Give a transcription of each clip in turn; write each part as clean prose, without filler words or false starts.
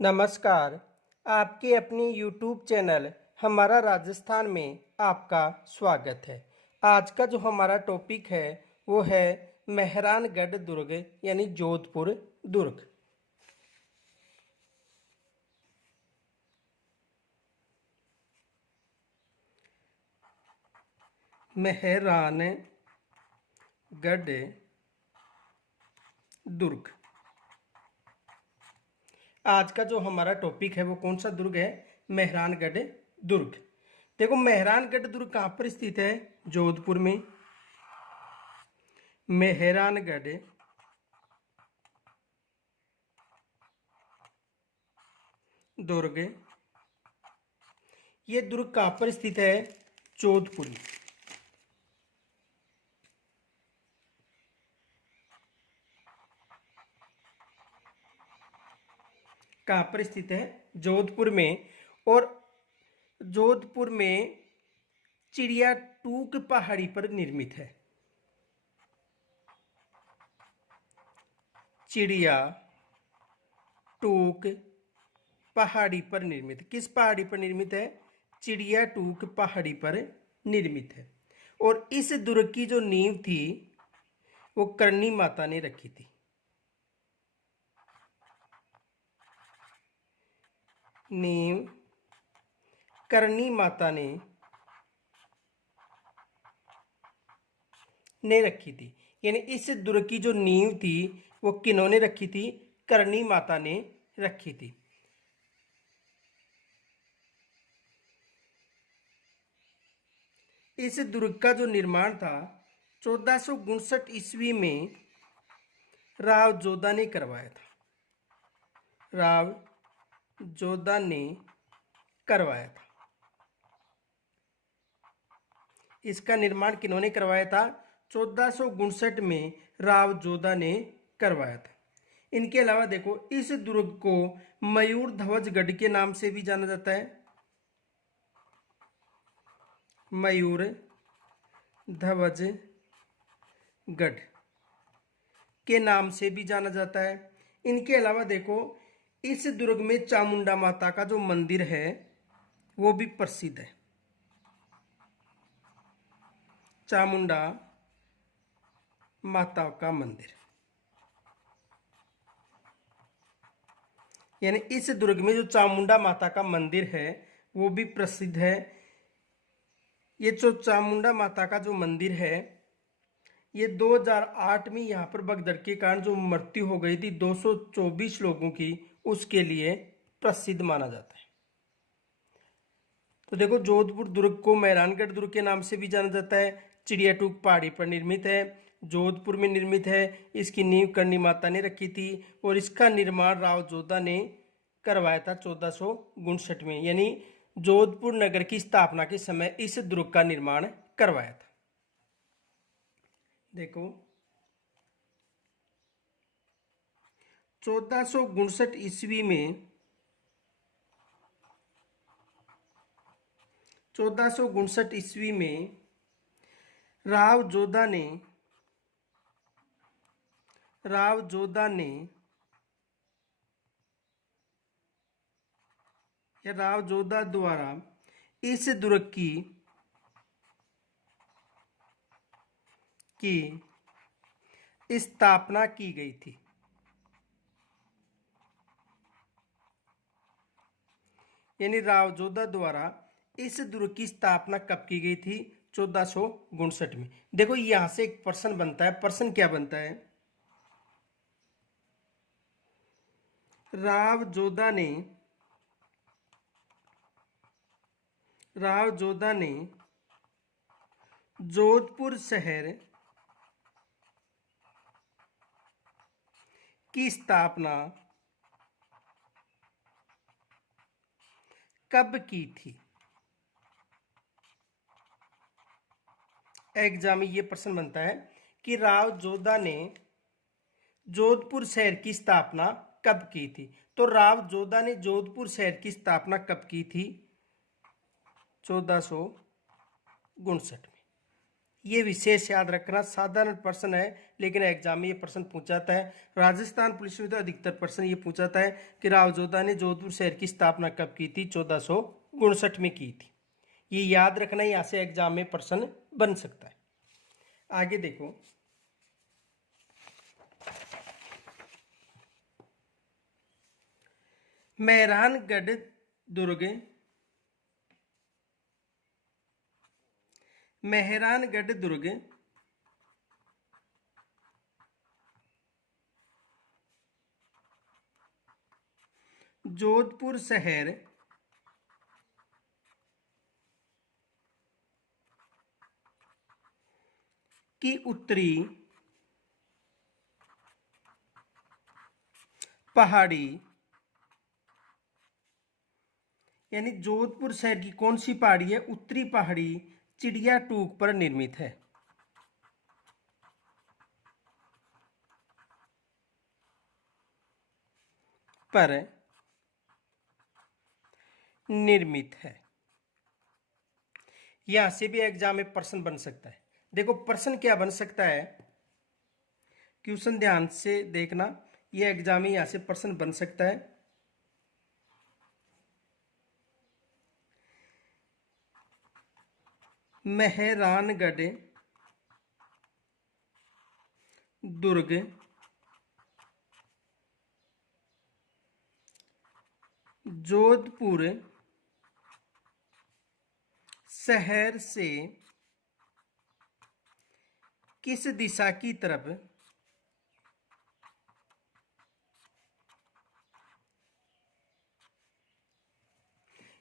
नमस्कार। आपके अपनी यूट्यूब चैनल हमारा राजस्थान में आपका स्वागत है। आज का जो हमारा टॉपिक है वो है मेहरानगढ़ दुर्ग यानी जोधपुर दुर्ग। मेहरानगढ़ दुर्ग आज का जो हमारा टॉपिक है वो कौन सा दुर्ग है? मेहरानगढ़ दुर्ग। देखो, मेहरानगढ़ दुर्ग कहाँ पर स्थित है? जोधपुर में। मेहरानगढ़ दुर्ग, ये दुर्ग कहाँ पर स्थित है? जोधपुर में। कहाँ पर स्थित है? जोधपुर में। और जोधपुर में चिड़िया टूक पहाड़ी पर निर्मित है। चिड़िया टूक पहाड़ी पर निर्मित। किस पहाड़ी पर निर्मित है? चिड़िया टूक पहाड़ी पर निर्मित है। और इस दुर्ग की जो नींव थी वो करणी माता ने रखी थी। नींव करणी माता ने रखी थी। यानी इस दुर्ग की जो नींव थी वो किन्होंने रखी थी? करणी माता ने रखी थी। इस दुर्ग का जो निर्माण था 1459 ईस्वी में राव जोधा ने करवाया था। राव जोधा ने करवाया था। इसका निर्माण किन्होंने करवाया था? 1459 में राव जोधा ने करवाया था। इनके अलावा देखो, इस दुर्ग को मयूर ध्वज गढ़ के नाम से भी जाना जाता है। मयूर ध्वज गढ़ के नाम से भी जाना जाता है। इनके अलावा देखो, इस दुर्ग में चामुंडा माता का जो मंदिर है वो भी प्रसिद्ध है। चामुंडा माता का मंदिर, यानी इस दुर्ग में जो चामुंडा माता का मंदिर है वो भी प्रसिद्ध है। ये जो चामुंडा माता का जो मंदिर है ये 2008 में यहाँ पर भगदड़ के कारण जो मृत्यु हो गई थी 224 लोगों की, उसके लिए प्रसिद्ध माना जाता है। तो देखो, जोधपुर दुर्ग को मेहरानगढ़ दुर्ग के नाम से भी जाना जाता है। चिड़िया टूक पहाड़ी पर निर्मित है, जोधपुर में निर्मित है। इसकी नींव करणी माता ने रखी थी और इसका निर्माण राव जोधा ने करवाया था 1459 में। यानी जोधपुर नगर की स्थापना के समय इस दुर्ग का निर्माण करवाया था। देखो, 1459 ईस्वी में 1459 ईस्वी में राव जोधा ने या राव जोधा द्वारा इस दुर्ग की स्थापना की गई थी। यानी राव जोधा द्वारा इस दुर्ग की स्थापना कब की गई थी? 1459 में। देखो, यहां से एक प्रश्न बनता है। प्रश्न क्या बनता है? राव जोधा ने जोधपुर शहर की स्थापना कब की थी? एग्जाम में ये प्रश्न बनता है कि राव जोधा ने जोधपुर शहर की स्थापना कब की थी। तो राव जोधा ने जोधपुर शहर की स्थापना कब की थी? 1459 में। ये विशेष याद रखना, साधारण प्रश्न है लेकिन एग्जाम में ये प्रश्न पूछा जाता है। राजस्थान पुलिस में तो अधिकतर प्रश्न ये पूछा जाता है कि राव जोधा ने जोधपुर शहर की स्थापना कब की थी? 1459 में की थी। ये याद रखना, यहाँ से एग्जाम में प्रश्न बन सकता है। आगे देखो, मेहरानगढ़ दुर्ग, मेहरानगढ़ दुर्ग जोधपुर शहर की उत्तरी पहाड़ी, यानी जोधपुर शहर की कौन सी पहाड़ी है? उत्तरी पहाड़ी चिड़िया टूक पर निर्मित है। पर निर्मित है। यहां से भी एग्जाम में प्रश्न बन सकता है। देखो प्रश्न क्या बन सकता है, क्वेश्चन ध्यान से देखना, यह एग्जाम में यहां से प्रश्न बन सकता है। मेहरानगढ़ दुर्ग जोधपुर शहर से किस दिशा की तरफ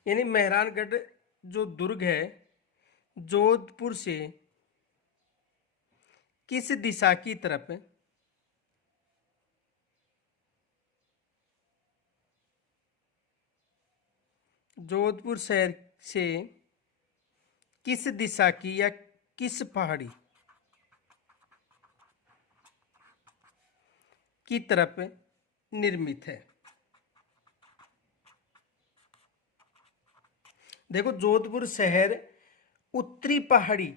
यानी मेहरानगढ़ जो दुर्ग है जोधपुर से किस दिशा की तरफ जोधपुर शहर से किस दिशा की या किस पहाड़ी की तरफ निर्मित है? देखो जोधपुर शहर उत्तरी पहाड़ी,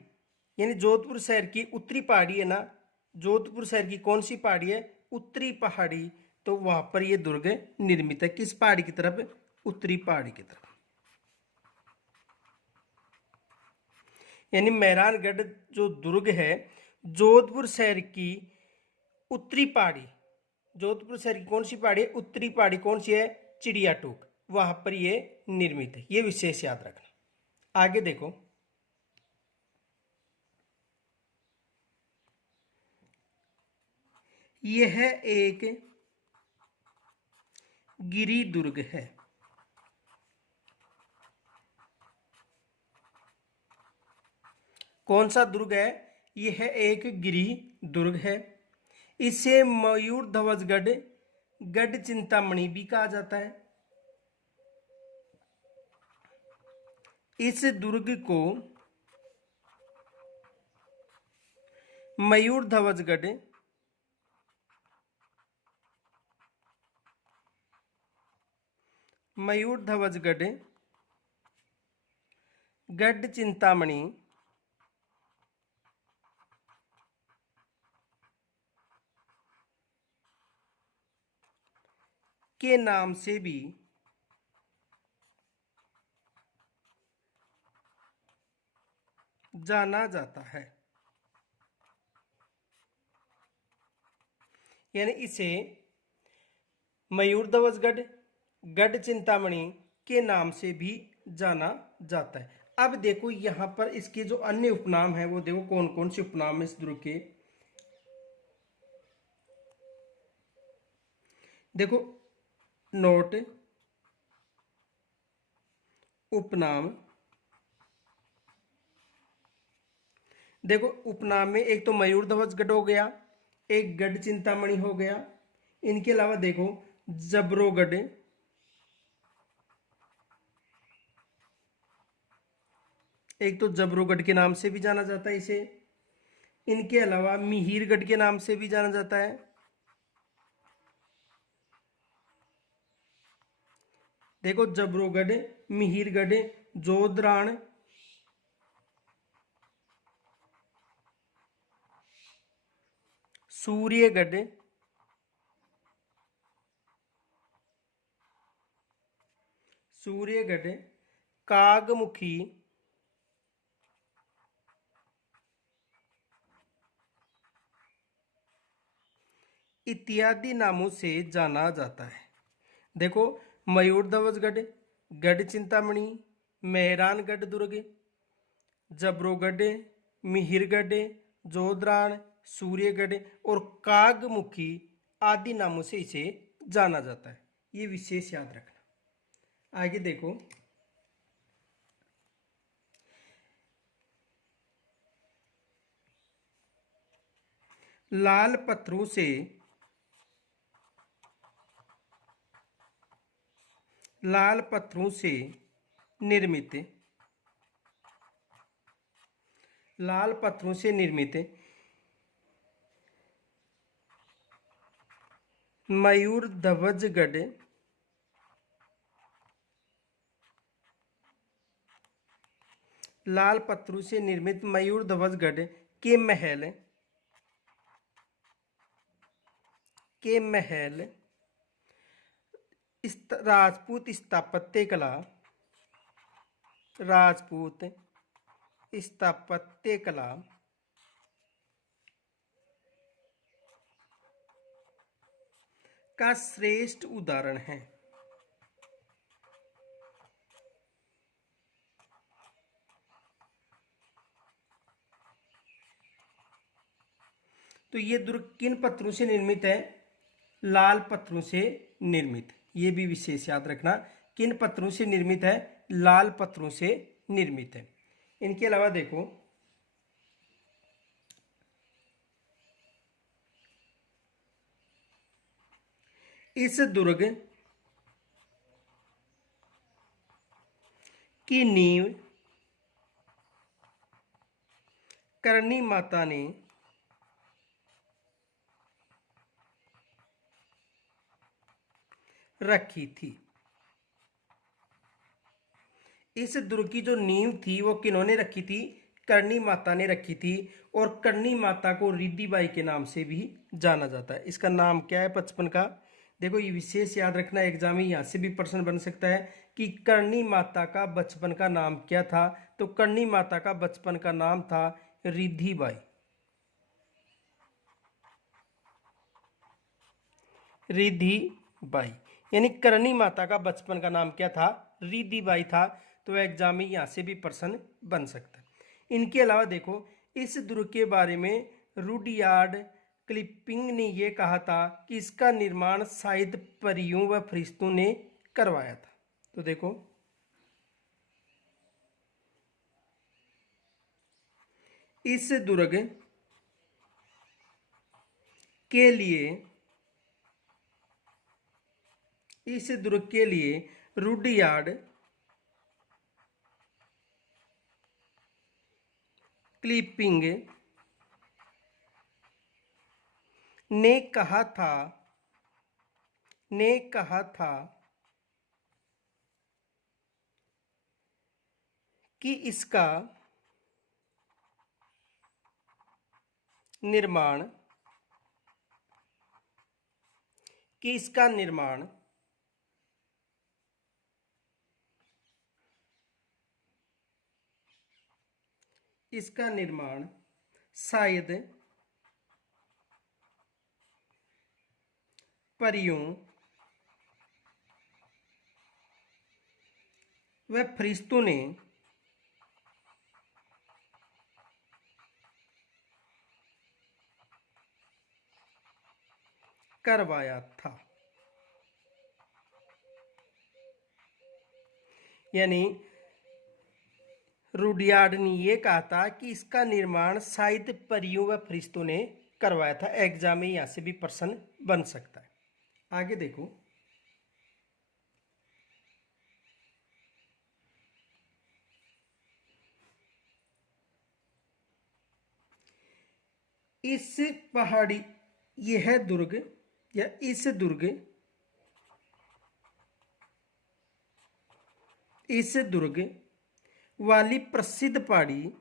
यानी जोधपुर शहर की उत्तरी पहाड़ी है ना, जोधपुर शहर की कौन सी पहाड़ी है? उत्तरी पहाड़ी। तो वहां पर यह दुर्ग निर्मित है। किस पहाड़ी की तरफ? उत्तरी पहाड़ी की तरफ। यानी मेहरानगढ़ जो दुर्ग है जोधपुर शहर की उत्तरी पहाड़ी, जोधपुर शहर की कौन सी पहाड़ी है? उत्तरी पहाड़ी कौन सी है? चिड़िया टूक, वहां पर यह निर्मित है। यह विशेष याद रखना। आगे देखो, यह एक गिरी दुर्ग है। कौन सा दुर्ग है? यह एक गिरी दुर्ग है। इसे मयूर ध्वजगढ़ गढ़ चिंतामणि भी कहा जाता है। इस दुर्ग को मयूर ध्वजगढ़ गढ़ चिंतामणि के नाम से भी जाना जाता है। यानी इसे मयूर ध्वजगढ़ गढ़ चिंतामणि के नाम से भी जाना जाता है। अब देखो यहां पर इसके जो अन्य उपनाम है वो देखो कौन कौन से उपनाम है इस दुर्ग के। देखो नोट उपनाम, देखो उपनाम में एक तो मयूर ध्वजगढ़ हो गया, एक गढ़ चिंतामणि हो गया, इनके अलावा देखो जबरोगढ़, एक तो जबरोगढ़ के नाम से भी जाना जाता है इसे, इनके अलावा मिहिरगढ़ के नाम से भी जाना जाता है। देखो जबरोगढ़, मिहिरगढ़, जोधराण, सूर्यगढ़, सूर्यगढ़, कागमुखी, इत्यादि नामों से जाना जाता है। देखो, मयूर ध्वजगढ़, गढ़ चिंतामणि, मेहरानगढ़ दुर्ग, जबरोगढ़, मिहिरगढ़, जोधराण, सूर्यगढ़ और कागमुखी आदि नामों से इसे जाना जाता है। ये विशेष याद रखना। आगे देखो, लाल पत्थरों से निर्मित, लाल पत्थरों से निर्मित मयूर ध्वजगढ़, लाल पत्थरों से निर्मित मयूर ध्वजगढ़ के महल राजपूत स्थापत्य कला, राजपूत स्थापत्य कला का श्रेष्ठ उदाहरण है। तो ये दुर्ग किन पत्थरों से निर्मित है? लाल पत्थरों से निर्मित। ये भी विशेष याद रखना, किन पत्थरों से निर्मित है? लाल पत्थरों से निर्मित है। इनके अलावा देखो, इस दुर्ग की नींव करणी माता ने रखी थी। इस दुर्ग की जो नींव थी वो किन्होंने रखी थी? करणी माता ने रखी थी। और करणी माता को रिद्धि बाई के नाम से भी जाना जाता है। इसका नाम क्या है 55 का? देखो, ये विशेष याद रखना, एग्जाम में यहां से भी प्रश्न बन सकता है कि करणी माता का बचपन का नाम क्या था। तो करणी माता का बचपन का नाम था रिद्धि बाई। रिद्धि बाई, यानी करणी माता का बचपन का नाम क्या था? रिद्धि बाई था। तो एग्जाम में यहां से भी प्रश्न बन सकता है। इनके अलावा देखो, इस दुर्ग के बारे में रुडयार्ड किपलिंग ने यह कहा था कि इसका निर्माण शायद परियों व फरिश्तों ने करवाया था। तो देखो, इस दुर्ग के लिए रुडयार्ड किपलिंग ने कहा था कि इसका निर्माण शायद परियों व फरिश्तों ने करवाया था। यानी रुडयार्ड ने यह कहा था कि इसका निर्माण शायद परियों व फरिश्तों ने करवाया था। एग्जाम में यहां से भी प्रश्न बन सकता है। आगे देखो, इस पहाड़ी यह दुर्ग या इस दुर्ग वाली प्रसिद्ध पहाड़ी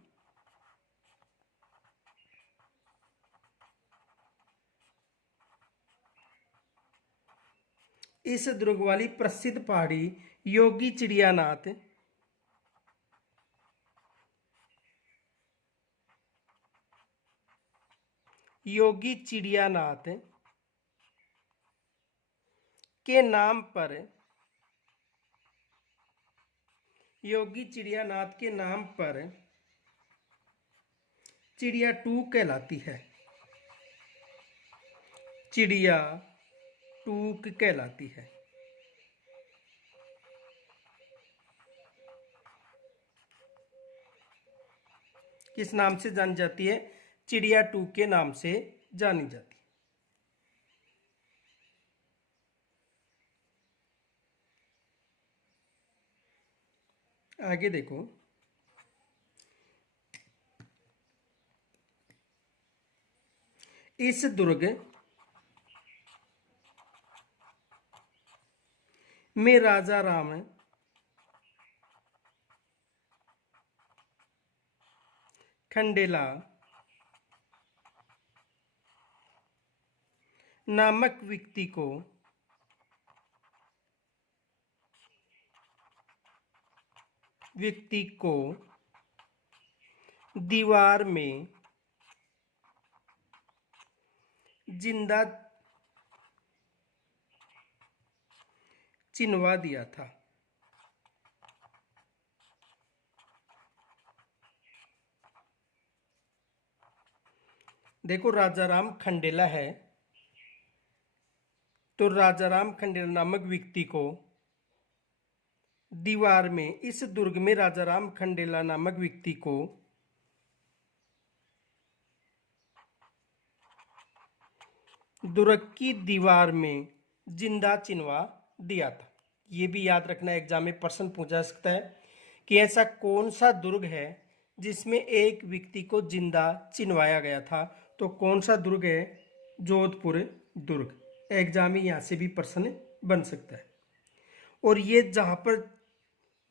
इस दुर्ग वाली प्रसिद्ध पहाड़ी योगी चिड़ियानाथ योगी चिड़ियानाथ के नाम पर योगी चिड़ियानाथ के नाम पर चिड़िया टूक कहलाती है। चिड़िया टूक कहलाती है। किस नाम से जानी जाती है? चिड़िया टूक के नाम से जानी जाती है। आगे देखो, इस दुर्ग में राजा राम खंडेला नामक व्यक्ति को दीवार में जिंदा चिनवा दिया था। देखो, राजा राम खंडेला है, तो राजा राम खंडेला नामक व्यक्ति को दीवार में, इस दुर्ग में राजा राम खंडेला नामक व्यक्ति को दुर्ग की दीवार में जिंदा चिनवा दिया था। ये भी याद रखना, एग्जाम में प्रश्न पूछा सकता है कि ऐसा कौन सा दुर्ग है जिसमें एक व्यक्ति को जिंदा चिनवाया गया था। तो कौन सा दुर्ग है? जोधपुर दुर्ग। एग्जाम में यहाँ से भी प्रश्न बन सकता है। और ये जहाँ पर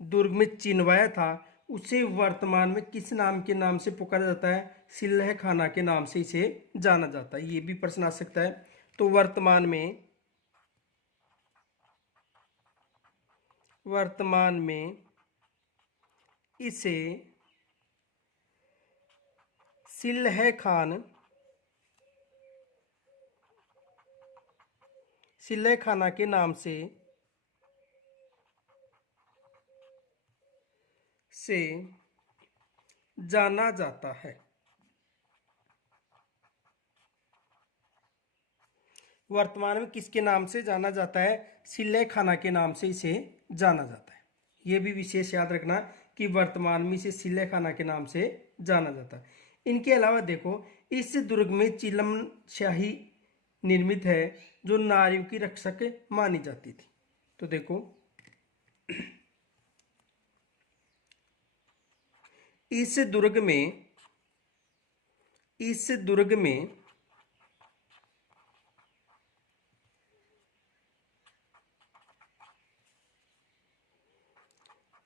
दुर्ग में चिनवाया था उसे वर्तमान में किस नाम के नाम से पुकारा जाता है? सिल्ह खाना के नाम से इसे जाना जाता है। ये भी प्रश्न आ सकता है। तो वर्तमान में इसे सिल्ह खाना के नाम से जाना जाता है। वर्तमान में किसके नाम से जाना जाता है? सिल्ह खाना के नाम से इसे जाना जाता है। यह भी विशेष याद रखना कि वर्तमान में इसे सिल्ह खाना के नाम से जाना जाता है। इनके अलावा देखो, इस दुर्ग में चिलम शाही निर्मित है जो नारियों की रक्षक मानी जाती थी। तो देखो, इस दुर्ग में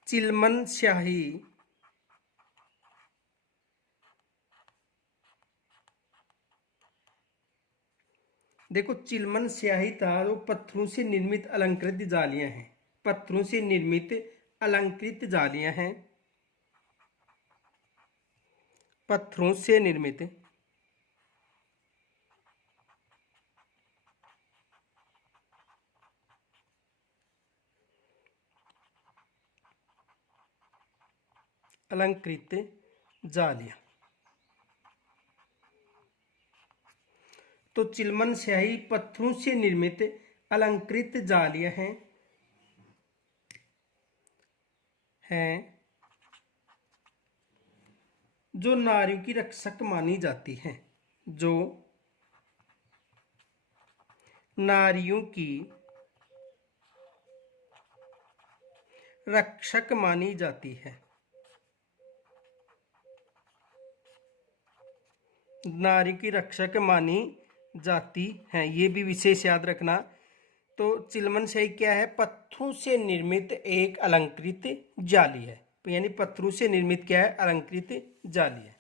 चिलमन शाही देखो, चिलमन स्याही था वो पत्थरों से निर्मित अलंकृत जालियां हैं। पत्थरों से निर्मित अलंकृत जालियां हैं। पत्थरों से निर्मित अलंकृत जालियां। तो चिलमन स्याही पत्थरों से निर्मित अलंकृत जालियां हैं जो नारियों की रक्षक मानी जाती हैं। जो नारियों की रक्षक मानी जाती है। नारी की रक्षक मानी जाती हैं। ये भी विशेष याद रखना। तो चिलमन शाही क्या है? पत्थरों से निर्मित एक अलंकृत जाली है। यानी पत्थरों से निर्मित क्या है? अलंकृत जाली है।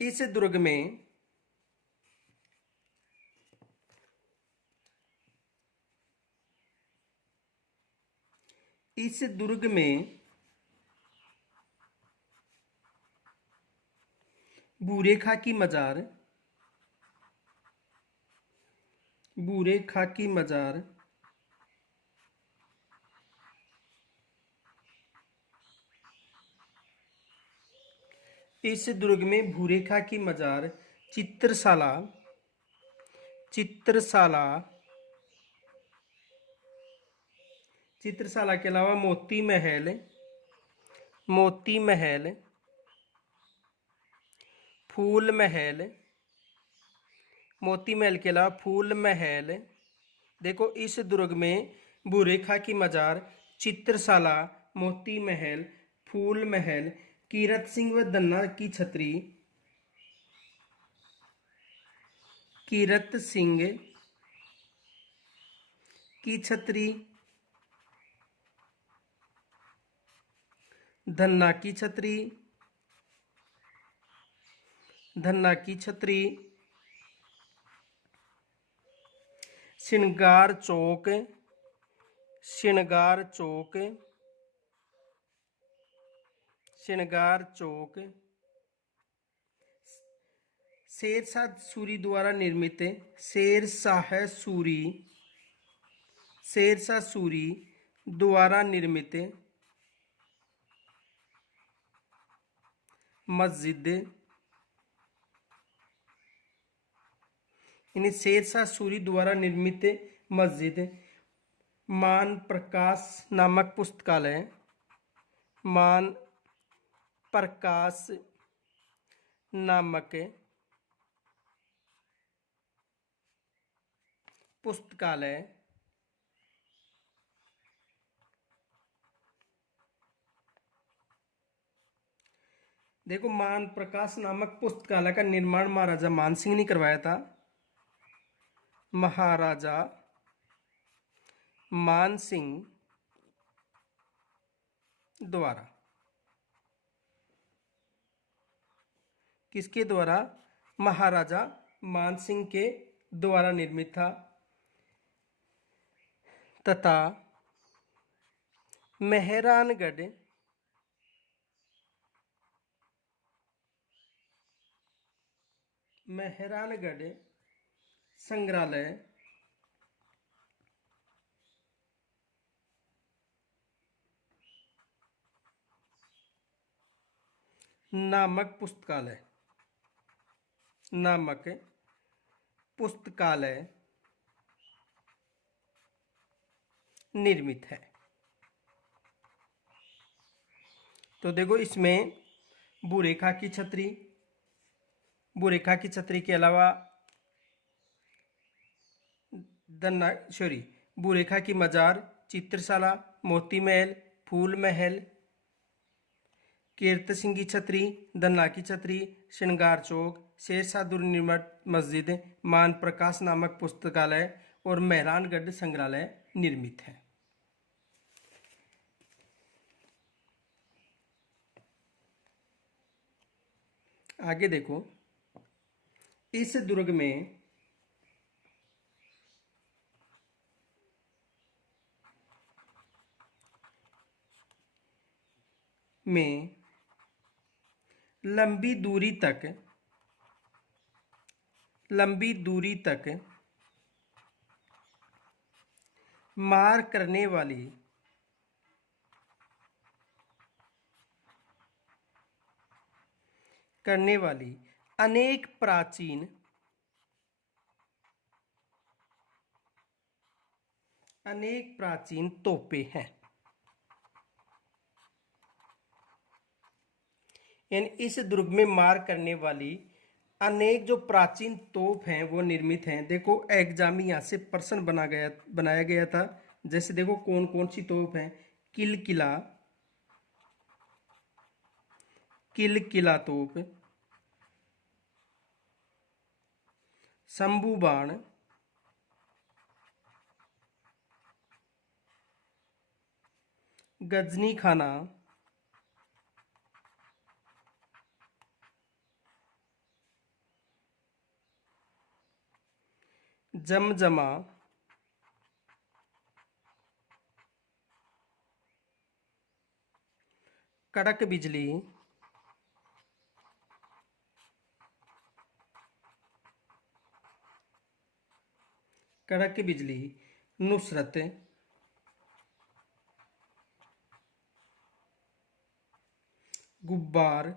इस दुर्ग में इस दुर्ग में भूरे खाकी मजार, भूरे खाकी मजार इस दुर्ग में भूरे खाकी मजार, चित्रशाला, चित्रशाला, चित्रशाला के अलावा मोती महल, मोती महल, फूल महल, मोती महल के अलावा फूल महल। देखो इस दुर्ग में भूरेखा की मजार, चित्रशाला, मोती महल, फूल महल, कीरत सिंह व दन्ना की छतरी, कीरत सिंह की छतरी, धन्ना की छतरी, धन्ना की छतरी, श्रृंगार चौक, श्रृंगार चौक, श्रृंगार चौक, शेरशाह सूरी द्वारा निर्मित, शेरशाह सूरी, शेरशाह सूरी द्वारा निर्मित मस्जिद, यानी शेरशाह सूरी द्वारा निर्मित मस्जिद, मान प्रकाश नामक पुस्तकालय, मान प्रकाश नामक पुस्तकालय, देखो मान प्रकाश नामक पुस्तकालय का निर्माण महाराजा मानसिंह ने करवाया था, महाराजा मानसिंह द्वारा। किसके द्वारा? महाराजा मानसिंह के द्वारा निर्मित था। तथा मेहरानगढ़, मेहरानगढ़ संग्रहालय नामक पुस्तकालय, नामक पुस्तकालय निर्मित है। तो देखो इसमें भूरेखा की छतरी, भूरेखा की छतरी के अलावा भूरेखा की मजार, चित्रशाला, मोती महल, फूल महल, कीरत सिंह की छतरी, दन्ना की छतरी, श्रृंगार चौक, शेरशाह द्वारा निर्मित मस्जिद, मान प्रकाश नामक पुस्तकालय और मेहरानगढ़ संग्रहालय निर्मित है। आगे देखो, इस दुर्ग में लंबी दूरी तक मार करने वाली अनेक प्राचीन तोपें हैं। यानी इस दुर्ग में मार करने वाली अनेक जो प्राचीन तोप हैं वो निर्मित हैं। देखो एग्जाम यहाँ से प्रश्न बनाया गया था। जैसे देखो कौन कौन सी तोप हैं। किलकिला, किलकिला तोप, शंभू बाण, गजनी खाना, जमजमा, कड़क बिजली, कड़क बिजली। नुसरत, गुब्बार,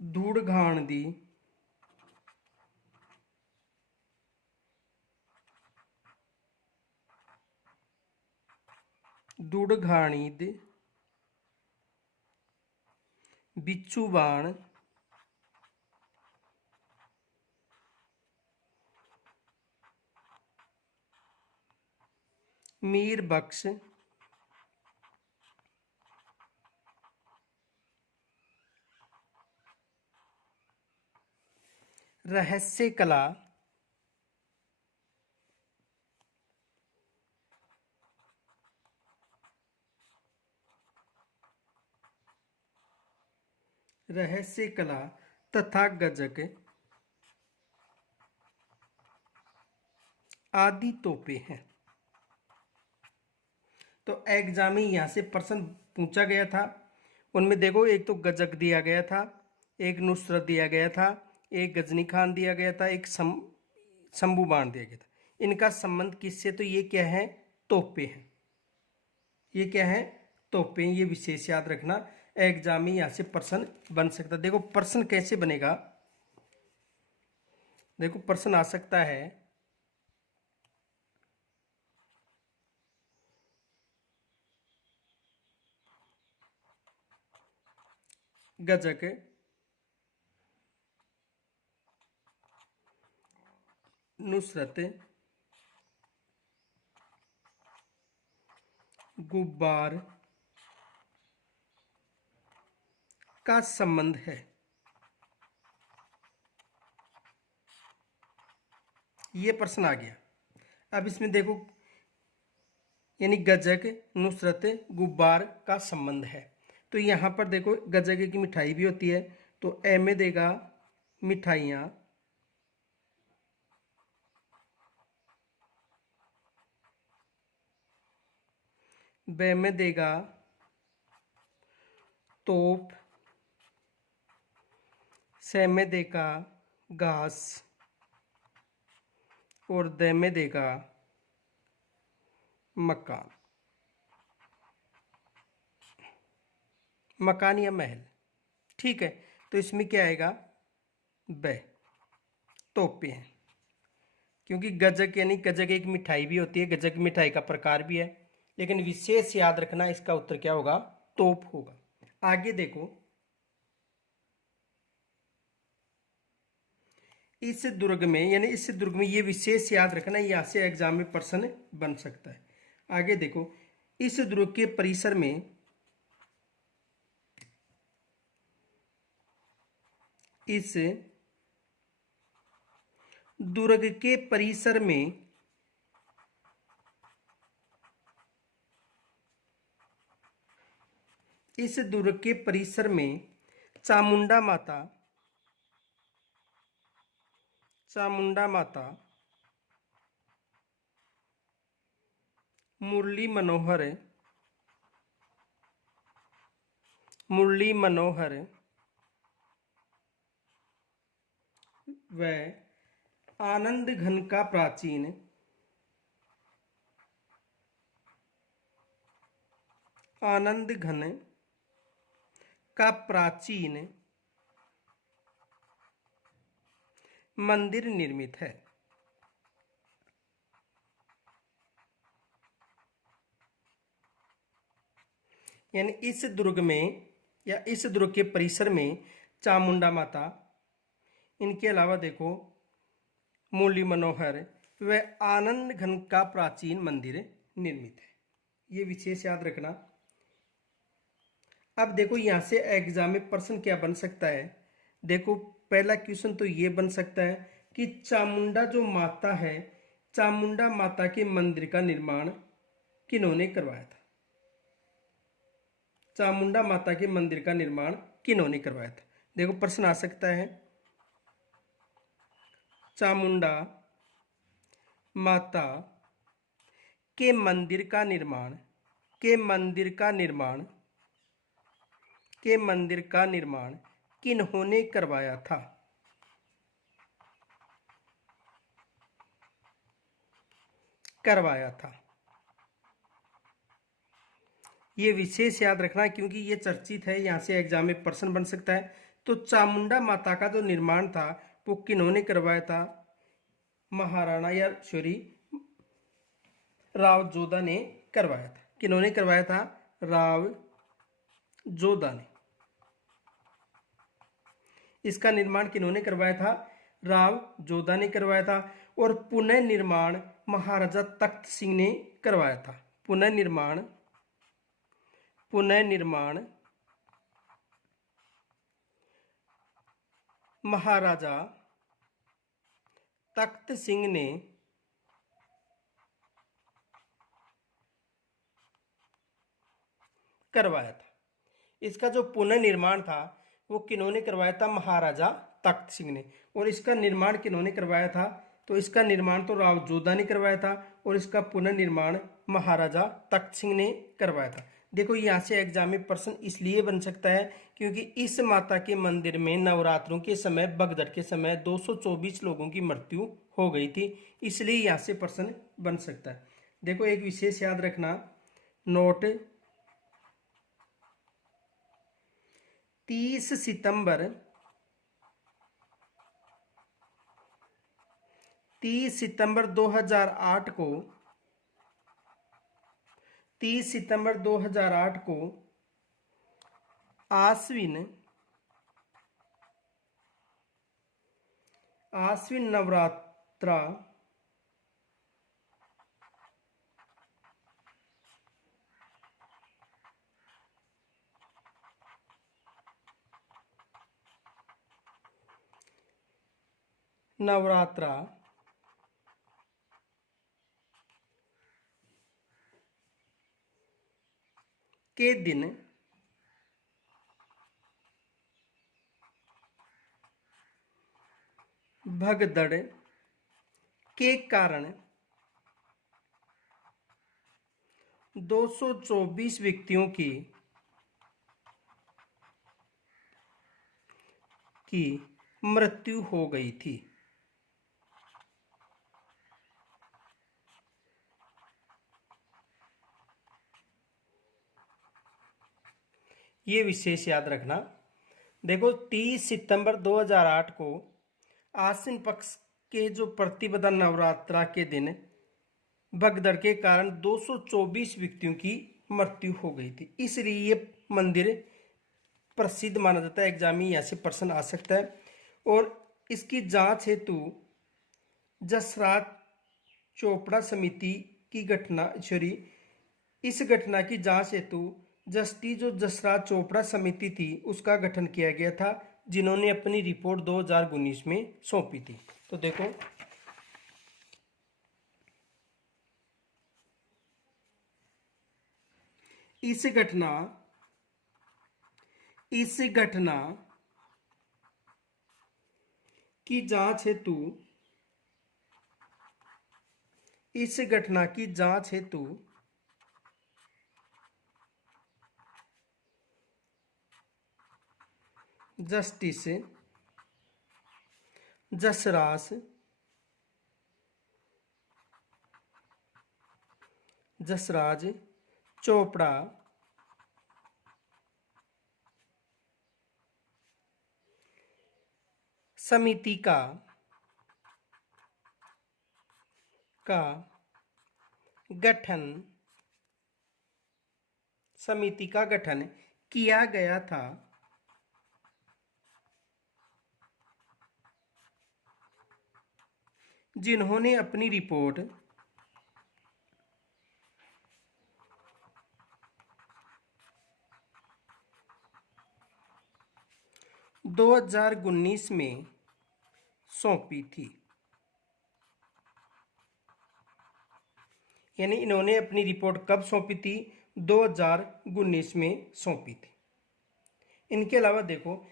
धूड़ घाण दी, धूड़ घाणी दी, बिच्छू बाण, मीर बख्श, रहस्य कला, रहस्य कला तथा गजक आदि तोपे हैं। तो एग्जाम में यहाँ से प्रश्न पूछा गया था, उनमें देखो एक तो गजक दिया गया था, एक नुसरत दिया गया था, एक गजनी खान दिया गया था, एक शंभू बाण दिया गया था। इनका संबंध किससे? तो ये क्या है? तोपे हैं। ये क्या है? तोपे। ये विशेष याद रखना, एग्जाम में यहाँ से प्रश्न बन सकता। देखो प्रश्न कैसे बनेगा, देखो प्रश्न आ सकता है गजक, नुसरत, गुब्बार का संबंध है। ये प्रश्न आ गया। अब इसमें देखो, यानी गजक, नुसरत, गुब्बार का संबंध है। तो यहाँ पर देखो गजक की मिठाई भी होती है, तो ए में देगा मिठाइयाँ, ब में देगा तोप, से में देगा घास, और द में देगा मकान। मकान या महल, ठीक है। तो इसमें क्या आएगा? ब, तोपे हैं। क्योंकि गजक यानी गजक एक मिठाई भी होती है, गजक मिठाई का प्रकार भी है, लेकिन विशेष याद रखना इसका उत्तर क्या होगा? तोप होगा। आगे देखो, इस दुर्ग में, यानी इस दुर्ग में, ये विशेष याद रखना, यहां से एग्जाम में प्रश्न बन सकता है। आगे देखो, इस दुर्ग के परिसर में, इस दुर्ग के परिसर में इस दुर्ग के परिसर में चामुंडा माता, चामुंडा माता, मुरली मनोहर, मुरली मनोहर व आनंद घन का प्राचीन, आनंद घन का प्राचीन मंदिर निर्मित है। यानी इस दुर्ग में या इस दुर्ग के परिसर में चामुंडा माता, इनके अलावा देखो मुरली मनोहर व आनंद घन का प्राचीन मंदिर निर्मित है। ये विशेष याद रखना। अब देखो यहां से एग्जाम में प्रश्न क्या बन सकता है। देखो पहला क्वेश्चन तो ये बन सकता है कि चामुंडा जो माता है, चामुंडा माता के मंदिर का निर्माण किन्होंने करवाया था? चामुंडा माता के मंदिर का निर्माण किन्होंने करवाया था? देखो प्रश्न आ सकता है, चामुंडा माता के मंदिर का निर्माण के मंदिर का निर्माण के मंदिर का निर्माण किन्होंने करवाया था? करवाया था। ये विशेष याद रखना क्योंकि ये चर्चित है, यहाँ से एग्जाम में प्रश्न बन सकता है। तो चामुंडा माता का जो निर्माण था वो किन्होंने करवाया था? महाराणा या सॉरी राव जोधा ने करवाया था। किन्होंने करवाया था? राव जोधा ने। इसका निर्माण किन्होंने करवाया था? राव जोधा ने करवाया था। और पुनर्निर्माण महाराजा तख्त सिंह ने करवाया था। पुनर्निर्माण महाराजा तख्त सिंह ने करवाया था। इसका जो पुनर्निर्माण था वो किन्होंने करवाया था? महाराजा तख्त सिंह ने। और इसका निर्माण किन्होंने करवाया था? तो इसका निर्माण तो राव जोधा ने करवाया था और इसका पुनर्निर्माण महाराजा तख्त सिंह ने करवाया था। देखो यहाँ से एग्जाम में प्रश्न इसलिए बन सकता है क्योंकि इस माता के मंदिर में नवरात्रों के समय भगदड़ के समय 224 लोगों की मृत्यु हो गई थी, इसलिए यहाँ से प्रश्न बन सकता है। देखो एक विशेष याद रखना, नोट 30 सितंबर 2008 को 30 सितंबर 2008 को आश्विन नवरात्रा के दिन भगदड़ के कारण 224 व्यक्तियों की मृत्यु हो गई थी। ये विशेष याद रखना। देखो 30 सितंबर 2008 को आश्विन पक्ष के जो प्रतिपदा नवरात्रा के दिन भगदड़ के कारण 224 व्यक्तियों की मृत्यु हो गई थी, इसलिए ये मंदिर प्रसिद्ध माना जाता है। एग्जाम में यहाँ से प्रश्न आ सकता है। और इसकी जांच हेतु जसराज चोपड़ा समिति की घटना इस घटना की जांच हेतु जस्टिस जो जसराज चोपड़ा समिति थी उसका गठन किया गया था, जिन्होंने अपनी रिपोर्ट 2019 में सौंपी थी। तो देखो इस घटना की जांच हेतु जस्टिस जसराज चोपड़ा समिति का गठन किया गया था, जिन्होंने अपनी रिपोर्ट 2019 में सौंपी थी। यानी इन्होंने अपनी रिपोर्ट कब सौंपी थी? 2019 में सौंपी थी। इनके अलावा देखो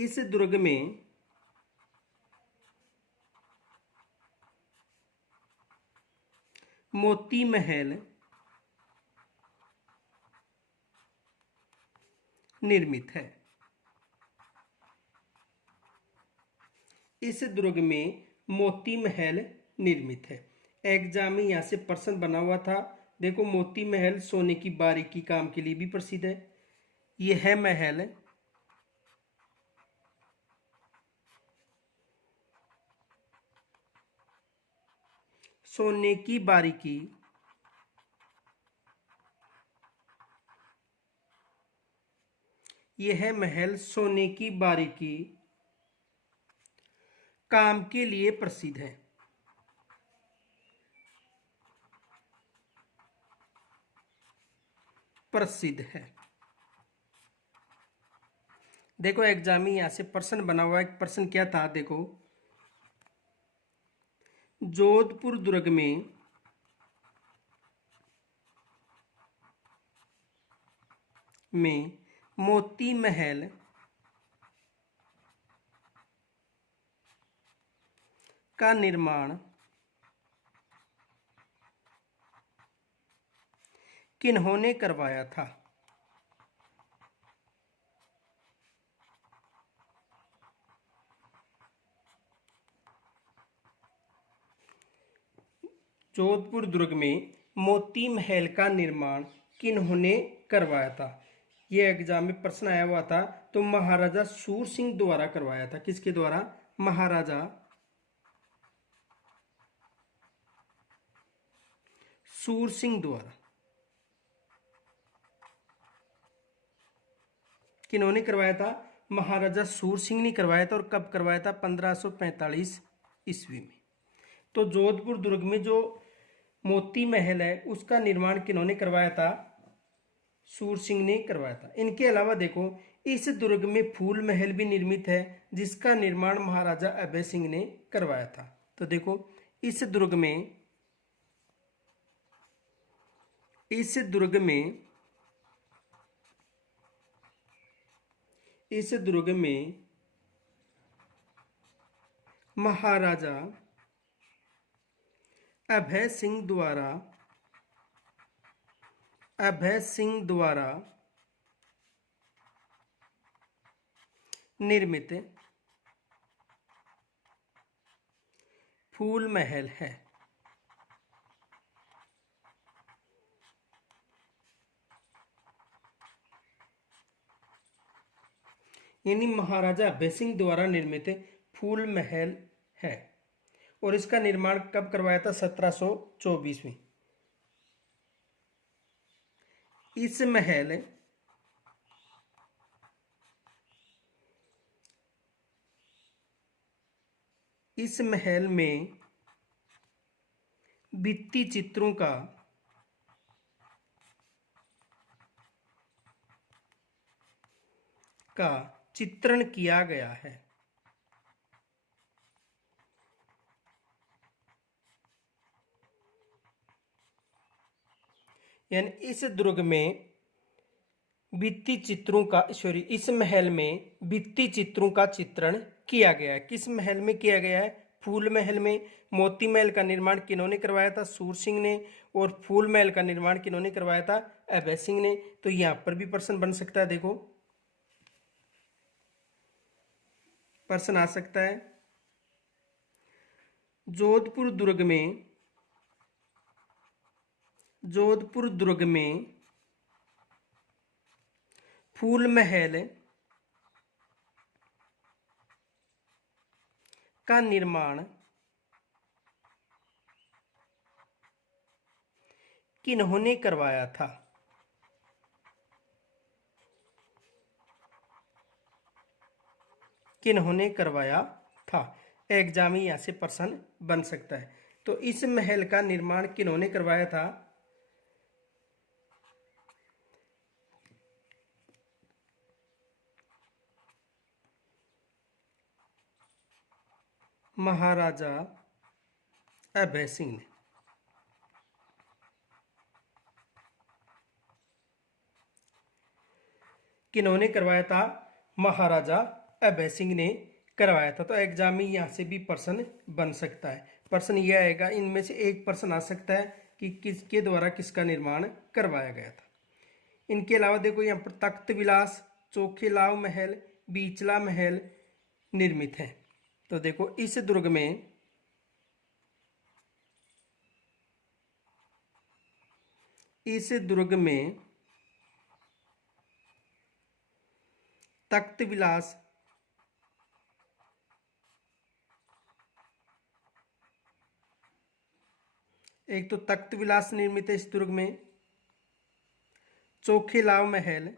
इस दुर्ग में मोती महल निर्मित है। इस दुर्ग में मोती महल निर्मित है। एग्जाम में यहाँ से प्रश्न बना हुआ था। देखो, मोती महल सोने की बारीकी काम के लिए भी प्रसिद्ध है। यह महल सोने की बारीकी यह महल सोने की बारीकी काम के लिए प्रसिद्ध है। प्रसिद्ध है। देखो, एग्जाम में यहां से प्रश्न बना हुआ है। एक प्रश्न क्या था, देखो, जोधपुर दुर्ग में मोती महल का निर्माण किन्होंने करवाया था? जोधपुर दुर्ग में मोती महल का निर्माण किन्होंने करवाया था? यह एग्जाम में प्रश्न आया हुआ था। तो महाराजा सूर सिंह द्वारा करवाया था। किसके द्वारा? महाराजा सूर सिंह द्वारा। किन्होंने करवाया था? महाराजा सूर सिंह ने करवाया था। और कब करवाया था? 1545 ईस्वी में। तो जोधपुर दुर्ग में जो मोती महल है उसका निर्माण किन्होंने करवाया था? सूर सिंह ने करवाया था। इनके अलावा देखो, इस दुर्ग में फूल महल भी निर्मित है, जिसका निर्माण महाराजा अभय सिंह ने करवाया था। तो देखो, इस दुर्ग में महाराजा अभय सिंह द्वारा निर्मित फूल महल है। यानी महाराजा अभय सिंह द्वारा निर्मित फूल महल है। और इसका निर्माण कब करवाया था? 1724 में। इस महल में भित्ति चित्रों का चित्रण किया गया है। यानी इस दुर्ग में इस महल में भित्ति चित्रों का चित्रण किया गया है। किस महल में किया गया है? फूल महल में। मोती महल का निर्माण किन्होंने करवाया था? सूर सिंह ने। और फूल महल का निर्माण किन्होंने करवाया था? अभय सिंह ने। तो यहां पर भी प्रश्न बन सकता है। देखो, प्रश्न आ सकता है, जोधपुर दुर्ग में फूल महल का निर्माण किन्होंने करवाया था? किन्होंने करवाया था? एग्जाम में यहां से प्रश्न बन सकता है। तो इस महल का निर्माण किन्होंने करवाया था? महाराजा अभय सिंह ने। किन्होंने करवाया था? महाराजा अभय सिंह ने करवाया था। तो एग्जाम में यहाँ से भी प्रश्न बन सकता है। प्रश्न यह आएगा, इनमें से एक प्रश्न आ सकता है कि किसके द्वारा किसका निर्माण करवाया गया था। इनके अलावा देखो यहाँ पर तख्त विलास, चोखेलाव महल, बीचला महल निर्मित है। तो देखो इस दुर्ग में तख्त विलास, एक तो तख्त विलास निर्मित है इस दुर्ग में, चोखेलाव महल,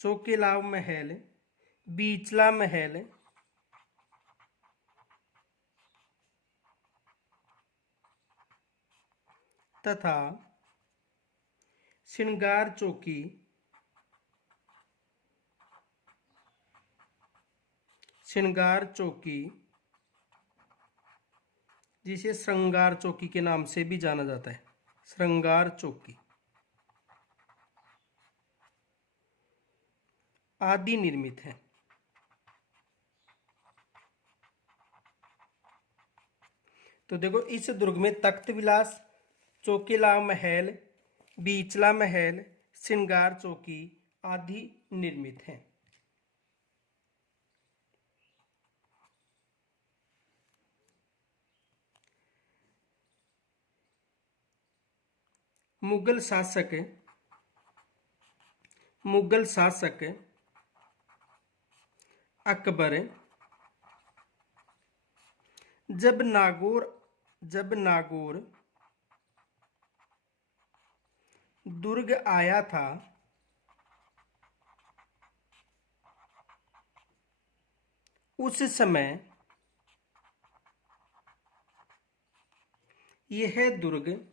चोखेलाव महल, बीचला महल तथा श्रृंगार चौकी, श्रृंगार चौकी जिसे श्रृंगार चौकी के नाम से भी जाना जाता है, श्रृंगार चौकी आदि निर्मित है। तो देखो इस दुर्ग में तख्त विलास, चोखेलाव महल, बीचला महल, श्रृंगार चौकी आदि निर्मित हैं। मुगल शासक अकबर जब नागौर दुर्ग आया था, उस समय यह दुर्ग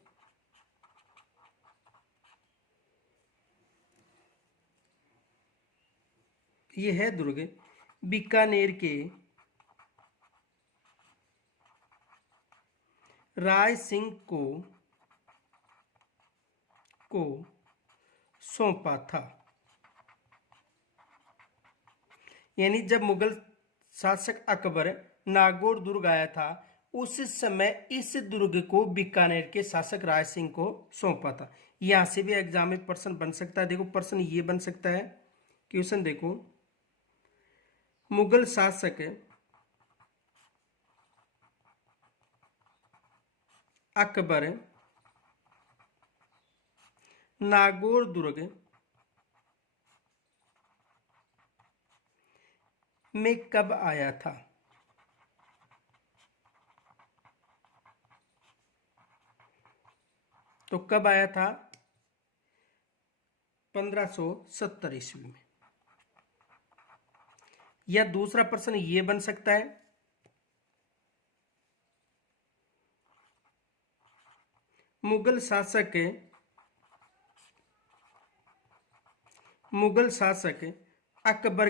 बीकानेर के राय सिंह को सौंपा था। यानी जब मुगल शासक अकबर नागौर दुर्ग आया था, उस समय इस दुर्ग को बीकानेर के शासक राय सिंह को सौंपा था। यहां से भी एग्जाम में प्रश्न बन सकता है। देखो प्रश्न ये बन सकता है, क्वेश्चन देखो, मुगल शासक अकबर नागौर दुर्ग में कब आया था? तो कब आया था? 1570 ईस्वी में। या दूसरा प्रश्न ये बन सकता है, मुगल शासक अकबर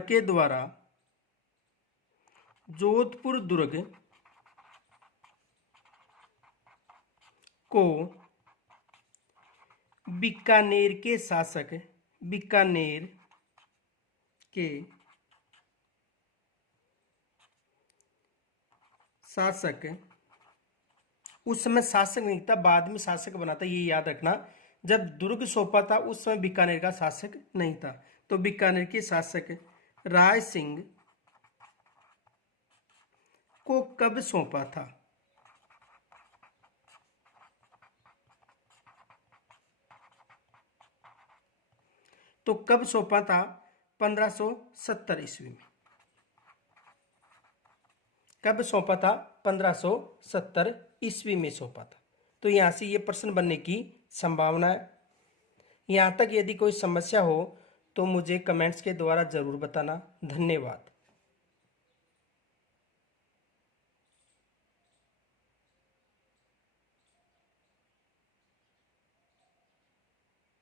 के द्वारा जोधपुर दुर्ग को बीकानेर के शासक उस समय शासक नहीं था, बाद में शासक बना था, ये याद रखना। जब दुर्ग सौंपा था उस समय बीकानेर का शासक नहीं था। तो बीकानेर के शासक राय सिंह को कब सौंपा था? तो कब सौंपा था? 1570 ईस्वी में। कब सौंपा था? 1570 ईस्वी में सौंपा था। तो यहां से ये प्रश्न बनने की संभावना है। यहां तक यदि कोई समस्या हो तो मुझे कमेंट्स के द्वारा जरूर बताना। धन्यवाद।